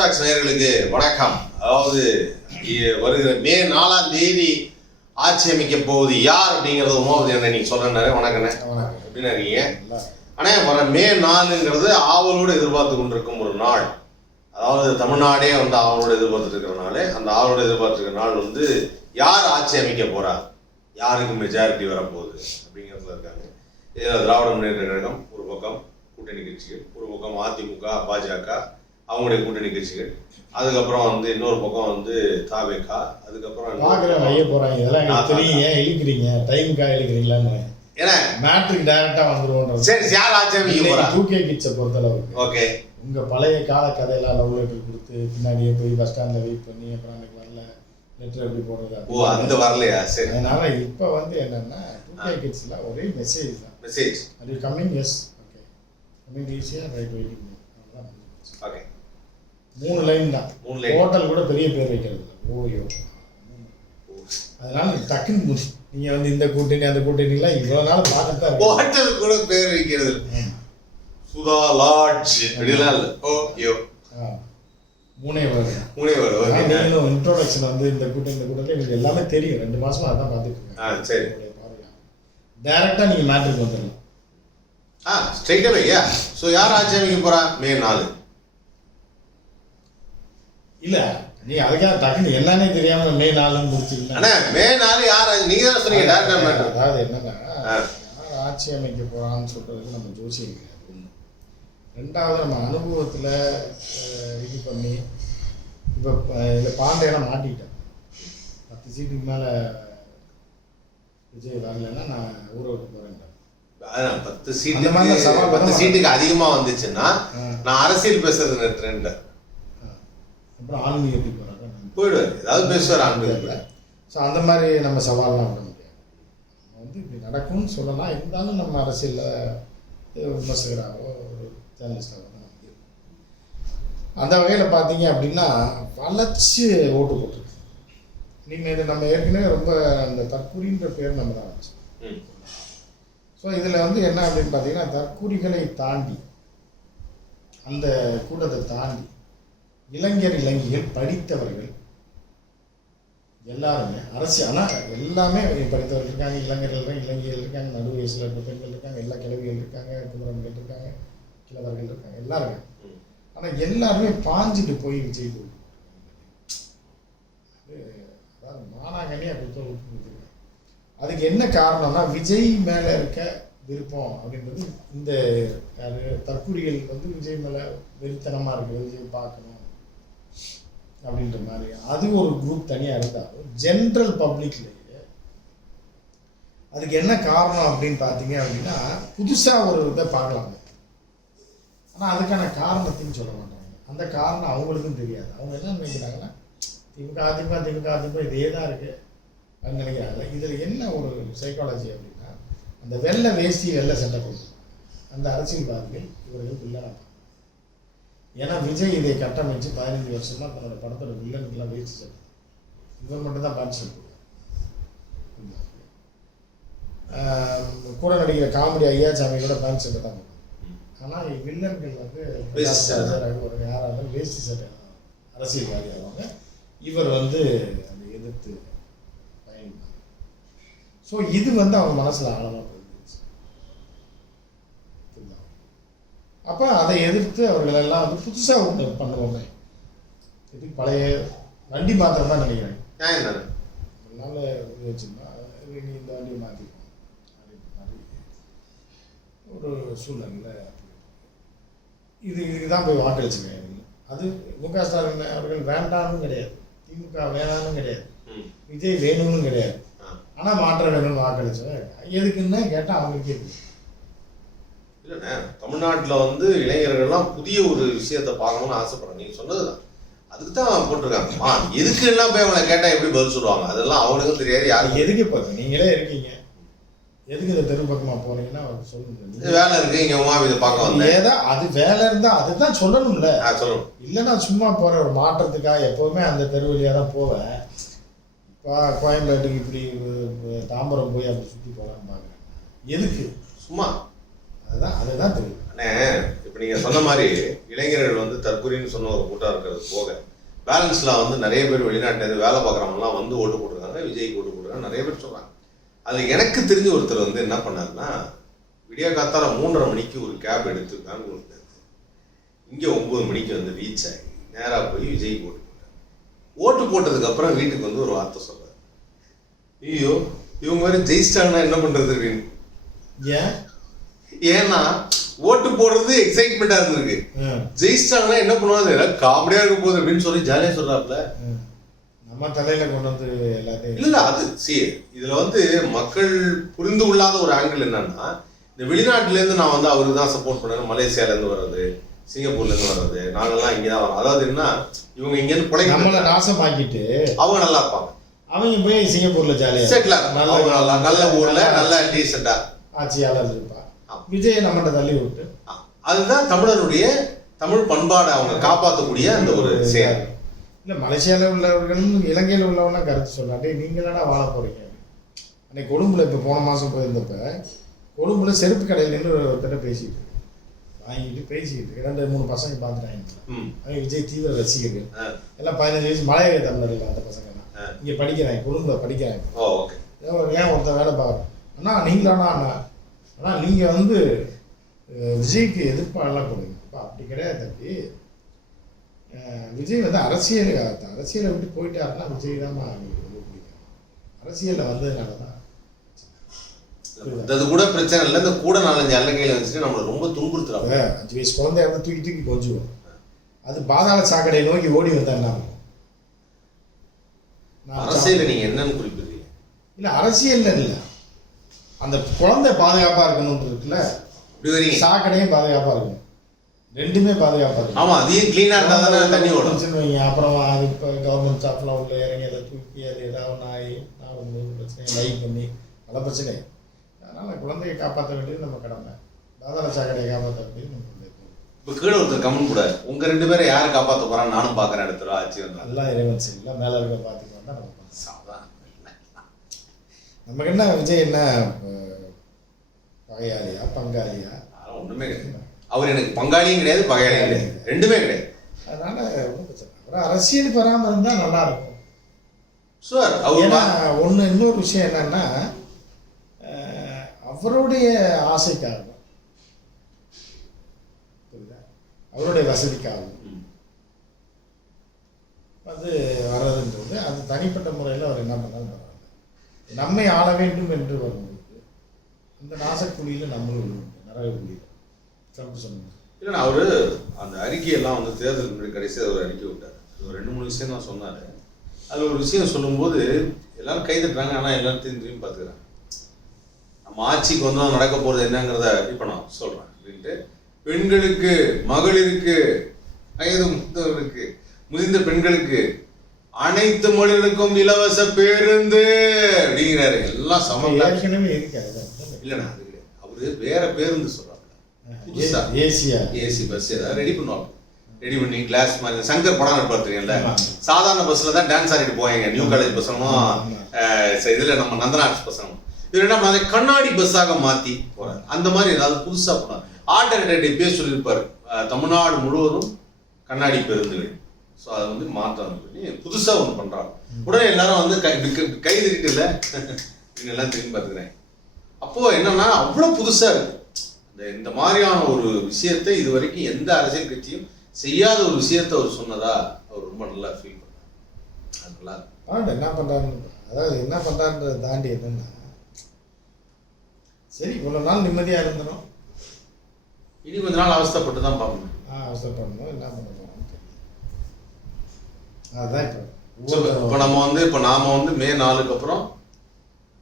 ஃபாஸ்ட்ராக்ஸ் நேயர்களுக்கு வணக்கம். அதாவது வருகிற மே 4ஆம் தேதி ஆட்சி அமைக்க போகுது யார் அப்படிங்கிறது உமாவதி அண்ணன் நீங்க சொல்றேன்னாரு. வணக்கண்ணே, எப்படின்னா இருக்கீங்க? அண்ணே, வர மே 4ங்கிறது ஆவலோடு எதிர்பார்த்து கொண்டிருக்கும் ஒரு நாள். அதாவது தமிழ்நாடே வந்து ஆவலோடு எதிர்பார்த்துட்டு இருக்கிறனால அந்த ஆவலோடு எதிர்பார்த்துருக்கிற நாள் வந்து யார் ஆட்சி அமைக்க போறா, யாருக்கு மெஜாரிட்டி வரப்போகுது அப்படிங்கிறதுல இருக்காங்க. இதில் திராவிட முன்னேற்ற கழகம் ஒரு பக்கம் கூட்டணி கட்சிகள், ஒரு பக்கம் அதிமுக பாஜக அவங்களுடைய கூட்டணி கட்சிகள், அதுக்கப்புறம் வந்து இன்னொரு பக்கம் வந்து தாவேகா, அதுக்கப்புறம் பார்க்குறேன் வைய போகிறாங்க. இதெல்லாம் தெரியும், ஏன் இழுக்கிறீங்க, டைமுக்காக இழுக்கிறீங்களான்னு. ஏன்னா மேட்ரிக் டைரக்டாக வந்துடுவோம். சரி, யார் ஆட்சி அமைக்க போறா? 2K கிட்ஸை பொறுத்தளவுக்கு ஓகே, உங்கள் பழைய கால கதையெல்லாம் லவ் லெட்டர் கொடுத்து பின்னாடியே போய் பஸ் ஸ்டாண்டில் வெயிட் பண்ணி அப்புறம் அன்றைக்கி வரல லெட்டர் எப்படி போடுறது, ஓ அந்த வரலையா? சரி, அதனால இப்போ வந்து என்னென்னா 2K கிட்ஸில் ஒரே மெசேஜ் தான். மெசேஜ் அது கம்மிங், எஸ் ஓகே, கம்மிங் ஈஸியாக ரைட் வெயிட்டிங். ஓகே, 3 லைன் தான். ஹோட்டல் கூட பெரிய பேர் வைக்கிறது இல்லை. ஓயோ, அதனால டக்குன்னு முடி. நீங்கள் வந்து இந்த கூட்டணி அந்த கூட்டணிலாம் இவ்வளோ நாள் பார்த்துட்டு தான் ஹோட்டல் கூட பேர் வைக்கிறது இல்லை. சுதா லாட்ஜ் அப்படிலாம் இல்லை. OYO, 3 word. நீங்களும் இன்ட்ரோடக்ஷன் வந்து இந்த கூட்டத்தில் எனக்கு எல்லாமே தெரியும். 2 மாசமா அதான் பார்த்துட்டு இருக்கேன். சரி, டைரக்டா நீங்க மேட்ருக்கு வந்துடலாம். Straight away. ஸோ யார் ஆட்சி அமைக்க போறா மே 4? இல்ல, நீ அதுக்காக டக்குன்னு என்னன்னே தெரியாம மே 4ன்னு முடிச்சிக்கலாம். அண்ணா, மே 4 யார் நீங்க தான் சொன்னீங்க டைரக்டா மேட்டர். அதாவது என்னன்னா, யார் ஆட்சி அமைக்க போறான்னு சொல்றதுக்கு நம்ம ஜோசியம் கிடையாது. 2வது நம்ம அனுபவத்துல இது பண்ணி இப்போ இதில் பாண்டையெல்லாம் மாட்டிக்கிட்டேன். 10 சீட்டுக்கு மேலே விஜய் வரலன்னா நான் ஊரை விட்டு போகிறேன். 10 சீட்டுக்கு அதிகமாக வந்துச்சுன்னா நான் அரசியல் பேசுறது நிறுத்துறேன். அப்புறம் ஆன்மீகத்துக்கு போகிறாங்க, போயிடுவார், ஏதாவது பேசுவார் ஆன்மீகத்தில். ஸோ அந்த மாதிரி நம்ம சவால்லாம் விட முடியாது. நம்ம வந்து இப்படி நடக்கும்னு சொல்லலாம். இருந்தாலும் நம்ம அரசியலில் விமர்சகராகவோ ஒரு ஜேர்னலிஸ்டாகவோ தான் அந்த வகையில் பார்த்தீங்க அப்படின்னா வளர்ச்சி ஓட்டு போட்டுருக்கு. நீங்கள் இது நம்ம ஏற்கனவே ரொம்ப அந்த தற்கூரின்ற பேர் நம்ம தான் வச்சு. ஸோ இதில் வந்து என்ன அப்படின்னு பார்த்தீங்கன்னா, தற்கூரிகளை தாண்டி அந்த கூட்டத்தை தாண்டி இளைஞர்கள் படித்தவர்கள் எல்லாருமே அரசியல், ஆனால் எல்லாமே படித்தவர்கள் இருக்காங்க, இளைஞர்கள் இருக்காங்க, நடு வயசில் இருக்க பெண்கள் இருக்காங்க, எல்லா கிழவிகள் இருக்காங்க, குமரன்கள் இருக்காங்க, கிழவர்கள் இருக்காங்க, எல்லாருமே. ஆனால் எல்லாருமே பாஞ்சிட்டு போய் விஜய் போய் அதாவது மானாங்கனியாக கொடுத்து கொடுத்துருக்காங்க. அதுக்கு என்ன காரணம்னா, விஜய் மேலே இருக்க விருப்பம் அப்படின்றது. இந்த தற்கூரிகள் வந்து விஜய் மேலே வெறித்தனமாக இருக்குது, விஜய் பார்க்கணும் அப்படின்ற மாதிரி அது ஒரு குரூப் தனியாக இருந்தாலும் ஜென்ரல் பப்ளிக்லேயே அதுக்கு என்ன காரணம் அப்படின்னு பார்த்தீங்க அப்படின்னா, புதுசாக ஒரு இதை பார்க்கலாங்க. ஆனால் அதுக்கான காரணத்தையும் சொல்ல மாட்டாங்க. அந்த காரணம் அவங்களுக்கும் தெரியாது. அவங்க என்ன நினைக்கிறாங்கன்னா, திமுக இதே தான் இருக்குது அப்படின்னு நினைக்கிறாங்க. இதில் என்ன ஒரு சைக்காலஜி அப்படின்னா, அந்த வெள்ளை வேஷ்டி வெள்ளை சட்டை போட்டு அந்த அரசியல்வாதிகள் இவர்கள் வில்லனாக. ஏன்னா விஜய் இதை கட்டமைச்சு 15 வருஷமா தன்னோட படத்தோட வில்லனுக்கெல்லாம் வேஸ்ட் சட்டை, இவர் மட்டும் தான் பேண்ட் ஷர்ட் போடுவார். கூட நடிக்கிற காமெடி ஐயாச்சாமி கூட பேண்ட் ஷர்ட்டை தான் போடுவாங்க. ஆனால் வில்லன்கள் வந்து யாராவது வேஸ்ட் சட்டை அரசியல்வாதி ஆவாங்க. இவர் வந்து அதை எதிர்த்து பயணிப்பாங்க. ஸோ இது வந்து அவங்க மனசில் ஆழமாக போயிடுச்சு. அப்போ அதை எதிர்த்து அவர்களெல்லாம் வந்து புதுசாக ஒன்று பண்ணுவோமே, இது பழைய வண்டி மாத்திரம் தான் நினைக்கிறேன். அதனால வச்சுருந்தா நீ இந்த வண்டியை மாற்றிக்கணும் அப்படின்ற மாதிரி ஒரு சூழ்நிலையில் இதுதான் போய் வாக்களிச்சுங்க. அது முக ஸ்டாலின் அவர்கள் வேண்டாம்னு கிடையாது, திமுக வேணாம்னு கிடையாது, விஜய் வேணும்னு கிடையாது. ஆனால் மாற்ற வேணும்னு வாக்களிச்சேன். எதுக்குன்னு கேட்டால் அவங்களுக்கே இருக்கு. இல்லைண்ணே, தமிழ்நாட்டில் வந்து இளைஞர்கள்லாம் புதிய ஒரு விஷயத்தை பார்க்கணும்னு ஆசைப்படுறாங்க. நீங்கள் சொன்னது தான், அதுக்கு தான் போட்டிருக்காங்கம்மா. எதுக்கு எல்லாம் போய் அவங்களை கேட்டால் எப்படி பதில் சொல்லுவாங்க, அதெல்லாம் அவங்களுக்கும் தெரியாது. யாருக்கு எதுக்கு இப்போ நீங்களே இருக்கீங்க, எதுக்கு இந்த தெரு பக்கமாக போனீங்கன்னா சொல்லுங்க, வேலை இருக்கு இங்கே உமா இதை பார்க்க வந்தேன். ஏதா அது வேலை இருந்தால் அதுதான் சொல்லணும்ல. சொல்லணும். இல்லைன்னா சும்மா போகிற ஒரு மாற்றத்துக்காக எப்போவுமே அந்த தெரு வழியாக தான் போவேன். இப்போ கோயம்பேட்டுக்கு இப்படி தாம்பரம் போய் அப்படி சுற்றி போகலான்னு பார்க்குறேன். எதுக்கு? சும்மா அதுதான் தெரியும். அண்ணே, இப்போ நீங்கள் சொன்ன மாதிரி இளைஞர்கள் வந்து தற்கொலைன்னு சொன்ன ஒரு கூட்டம் இருக்கிறது போக பேலன்ஸ்லாம் வந்து நிறைய பேர் வெளிநாட்டிலேருந்து வேலை பார்க்குறவங்கலாம் வந்து ஓட்டு போட்டிருக்காங்க, விஜய்க்கு ஓட்டு போட்டிருக்காங்க, நிறைய பேர் சொல்கிறாங்க. அதில் எனக்கு தெரிஞ்ச ஒருத்தர் வந்து என்ன பண்ணாருன்னா, விடிய காத்தால 3:30 மணிக்கு ஒரு கேப் எடுத்து பெங்களூர் இங்கே 9 மணிக்கு வந்து ரீச் ஆகி நேராக போய் விஜய்க்கு ஓட்டு போட்டார். ஓட்டு போட்டதுக்கப்புறம் வீட்டுக்கு வந்து ஒரு வார்த்தை சொல்கிறார், ஐயோ இவங்க வேறு ஜெயிச்சிட்டாங்கன்னா என்ன பண்ணுறது அப்படின்னு. ஏன்னா ஓட்டு போடுறது எக்ஸைட்மெண்ட்டாக இருந்திருக்கு, ஜெயிச்சிட்டாங்கன்னா என்ன பண்ணுவாங்க காமெடியாக இருக்க போகுது அப்படின்னு சொல்லி ஜாலியாக சொல்கிறாப்புல. நம்ம தலையில கொண்டு வந்து எல்லாத்தையும் இல்லை அது இதில் வந்து மக்கள் புரிந்து கொள்ளாத ஒரு ஆங்கிள் என்னன்னா, இந்த வெளிநாட்டிலேருந்து நான் வந்து அவருக்கு தான் சப்போர்ட் பண்ணேன், மலேசியாவிலேருந்து வர்றது, சிங்கப்பூர்லேருந்து வர்றது, நாங்கள்லாம் இங்கே தான் வரோம். அதாவது என்ன, இவங்க இங்கேருந்து பிழைக்க நம்மளை நாசமாக்கிட்டு அவங்க நல்லா இருப்பாங்க, அவங்க போய் சிங்கப்பூர்ல ஜாலியாக செட்டில் நல்ல ஊரில் நல்ல டீசெண்டாக ஆட்சியாளர் இருப்பா. விஜய் நம்மகிட்ட தள்ளி விட்டு அதுதான் தமிழருடைய தமிழ் பண்பாடை அவங்க காப்பாற்றக்கூடிய அந்த ஒரு செயல். இல்லை மலேசியாவில் உள்ளவர்களும் இலங்கையில் உள்ளவனா கருத்து சொல்லாட்டே நீங்களா வாழ போறீங்க. அன்னைக்கு கொழும்புல இப்போ போன மாதம் போயிருந்தப்ப கொழும்புல செருப்பு கடையில் நின்று ஒருத்தட்ட பேசிட்டு வாங்கிட்டு பேசிக்கிட்டு 2-3 பசங்க பார்த்துட்டாங்க. அவங்க விஜய் தீவிர ரசிகர்கள் எல்லாம் 15 வயசு மலையக தமிழர்கள். அந்த பசங்க தான் இங்கே படிக்கிறாங்க, கொழும்புல படிக்கிறாங்க. ஏன் ஒருத்தன் வேலை பார்க்குறோம் அண்ணா நீங்களாண்ணா அண்ணா, ஆனால் நீங்கள் வந்து விஜய்க்கு எதிர்ப்பாலாம் கொடுங்க. அப்போ அப்படி கிடையாது தம்பி, விஜய் வந்து அரசியலை விட்டு போயிட்டாருன்னா விஜய் தான் ரொம்ப பிடிக்கும். அரசியலில் வந்ததுனால தான் அது கூட பிரச்சனை இல்லை, இந்த கூட 4-5 அல்லக்கையில் வச்சுட்டு நம்மளை ரொம்ப துன்புறுத்துறாங்க. 5 வயசு குழந்தைய வந்து தூக்கி கொஞ்சுவோம், அது பாதாள சாக்கடையை நோக்கி ஓடி வந்தாருன்னா. அரசியல் நீங்கள் என்னன்னு குறிப்பிடுறீங்க? இல்லை அரசியல் இல்லை, அந்த குழந்தை பாதுகாப்பாக இருக்கணும்னு இருக்குல்ல, சாக்கடையும் பாதுகாப்பாக இருக்கணும், ரெண்டுமே பாதுகாப்பாக இருக்கும். ஆமாம், அதையும் க்ளீனாக இருந்தால் தானே தண்ணி ஓடுச்சுன்னு வைங்க. அப்புறம் அது இப்போ கவர்மெண்ட் ஸ்டாஃப்லாம் உள்ள இறங்கி அதை தூக்கி அது ஏதாவது நாய் பிரச்சனையை லைக் பண்ணி பல பிரச்சனை. அதனால் குழந்தையை காப்பாற்ற வேண்டியது நம்ம கடமை, பாதாள சாக்கடையை காப்பாற்ற வேண்டியது நம்ம குழந்தை. இப்போ கீழே ஒருத்தர் கமெண்ட் கூட, உங்கள் 2 பேரை யார் காப்பாற்ற போகிறான்னு நானும் பார்க்குறேன் எடுத்துரும் ஆச்சு வந்து நல்லா இறைவன் செய்யலாம், மேலே இருக்க பார்த்துக்கலாம் தான் நம்ம சாதான். நமக்கு என்ன விஜய் என்ன பகையாளியா பங்காளியா? ஒன்றுமே கிடையாது, அவர் எனக்கு பங்காளியும் கிடையாது பகையாளியும் கிடையாது, ரெண்டுமே கிடையாது. அதனால ஒன்றும் பிரச்சனை, அப்புறம் அரசியல் பெறாமல் இருந்தால் நல்லா இருக்கும் சார். ஏன்னா இன்னொரு விஷயம் என்னன்னா, அவருடைய ஆசைக்காகவும் அவருடைய வசதிக்காகவும் அது வர்றதுன்றது அது தனிப்பட்ட முறையில் அவர் என்ன பண்ணாலும் பரவாயில்ல. நம்மை ஆள வேண்டும் என்று வரும்போது அந்த நாசக்குழியில் நம்மளும் விழுவோம், நிறைய குழியில் சொல்லிட்டு சொன்னாங்க. இல்லைண்ணா, அவர் அந்த அறிக்கையெல்லாம் வந்து தேர்தல் முன்னாடி கடைசியாக ஒரு அறிக்கை விட்டார். ஒரு 2-3 விஷயம் தான் சொன்னார். அது ஒரு விஷயம் சொல்லும்போது எல்லாரும் கை தட்டுறாங்க, ஆனால் எல்லாரும் திரும்பி பார்த்துக்கிறாங்க. நம்ம ஆட்சிக்கு வந்து நடக்க போகிறது என்னங்கிறத இப்போ நான் சொல்கிறேன் அப்படின்ட்டு, பெண்களுக்கு மகளிருக்கு வயது முதிர்ந்தவர்களுக்கு முதிர்ந்த பெண்களுக்கு அனைத்து மொழிகளுக்கும் இலவச பேருந்து அப்படிங்கிறாரு. எல்லாம் சமம் ஏற்கனவே இருக்காது. இல்லைண்ணா அது கிடையாது, அவரு வேற பேருந்து சொல்றாங்க, புதுசா ஏசி பஸ் ஏதாவது ரெடி பண்ணுவாங்க, ரெடி பண்ணி கிளாஸ் மாதிரி சங்கர் படம் நடப்பாருங்கல்ல, சாதாரண பஸ்ல தான் டான்ஸ் ஆடிட்டு போவாங்க, நியூ காலேஜ் பசங்களும் இதுல நம்ம நந்தனா ஆர்ட்ஸ் பசங்களும். இது என்ன பண்ணாங்க, கண்ணாடி பஸ்ஸாக மாத்தி போறாங்க. அந்த மாதிரி ஏதாவது புதுசா போனாங்க. ஆல்டர்னேட்டிவ் பேர் சொல்லியிருப்பாரு, தமிழ்நாடு முழுவதும் கண்ணாடி பேருந்துகள். ஸோ அதை வந்து மாற்றம் பண்ணி புதுசாக ஒன்று பண்ணுறாங்க. உடனே எல்லாரும் வந்து கை தட்டிட்டு இல்லை எல்லாம் திரும்பி பார்த்துக்கிறேன். அப்போது என்னன்னா அவ்வளோ புதுசாக இருக்கு இந்த மாதிரியான ஒரு விஷயத்தை இது வரைக்கும் எந்த அரசியல் கட்சியும் செய்யாத ஒரு விஷயத்தை அவர் சொன்னதா அவர் ரொம்ப நல்லா ஃபீல் பண்ணார். அது நல்லா இருக்கு. என்ன பண்ணுறாருன்னு, அதாவது என்ன பண்ணுறாருன்றதை தாண்டி என்னன்னா, சரி இவ்வளோ நாள் நிம்மதியாக இருந்தோம், இனி கொஞ்ச நாள் அவஸ்தைப்பட்டு தான் பார்க்கணும். அவஸ்தைப்படணும், என்ன பண்ண போகிறோம் அதுதான். இப்போ நம்ம வந்து நாம வந்து மே 4க்கு அப்புறம்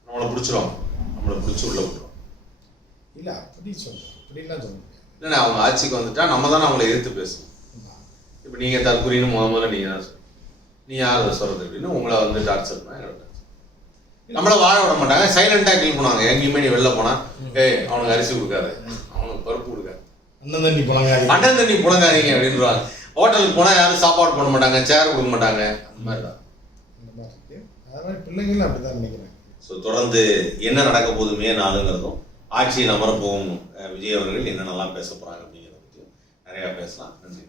நம்மளை பிடிச்சிருவாங்க, நம்மளை பிடிச்சி உள்ள விட்டுருவோம். இல்லை அப்படி சொல்கிறோம், அப்படின்லாம் சொல்ல முடியாது. இல்லைண்ணா, அவங்க ஆட்சிக்கு வந்துட்டா நம்ம தானே அவங்கள எதிர்த்து பேசணும். இப்போ நீங்கள் தற்கொலைன்னு முதல்ல நீங்கள் தான் சொல்லுங்கள், நீ யார் அதை சொல்கிறது அப்படின்னு உங்களை வந்து டார்ச்சர் பண்ணால் நம்மளை வாழ விட மாட்டாங்க. சைலண்டாக கிளீன் பண்ணுவாங்க. எங்கேயுமே நீ வெளில போனால் அவனுக்கு அரிசி கொடுக்காது, அவனுக்கு பருப்பு கொடுக்காது, அண்ணன் தண்ணி புழங்காதீங்க அப்படின்றாங்க. ஹோட்டலுக்கு போனால் யாரும் சாப்பாடு போட மாட்டாங்க, சேர் கொடுக்க மாட்டாங்க. அந்த மாதிரி தான் பிள்ளைங்களும் அப்படி தான் நினைக்கிறேன். ஸோ தொடர்ந்து என்ன நடக்க போகுது மே 4ங்கிறதும் ஆட்சியில் அமரப்போகும் விஜய் அவர்கள் என்னென்னலாம் பேச போகிறாங்க அப்படிங்கிறத பற்றியும் நிறைய நிறையா பேசலாம். நன்றி.